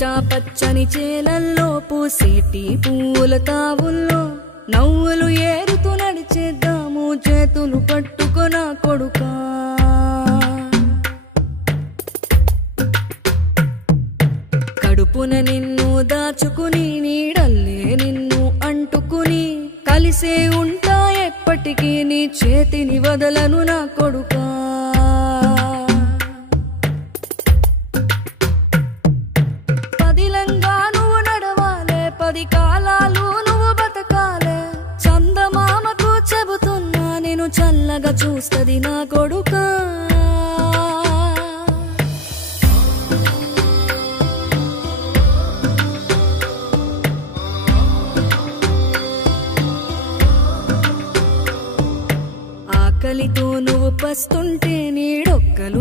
పచ్చా పచ్చని చేలల్లో పూసేటి పూల తావుల్లో నవ్వులు ఏరుతూ నడిచేద్దాము చేతులు పట్టుకొన కొడుకా కడుపున నిన్ను దాచుకుని నీడల్లే నిన్ను అంటుకుని కలిసే ఉంటా ఎప్పటికీ నీ చేతిని వదలను నా కొడుకా పదిలంగా నువ్వు నడవాలే 10 కాలాలు నువ్వు బతకాలే చందమామకు చెబుతున్నా నేను చల్లగా చూస్తది నా కొడుకా ఆకలితో నువ్వు పస్తుంటే నీడొక్కలు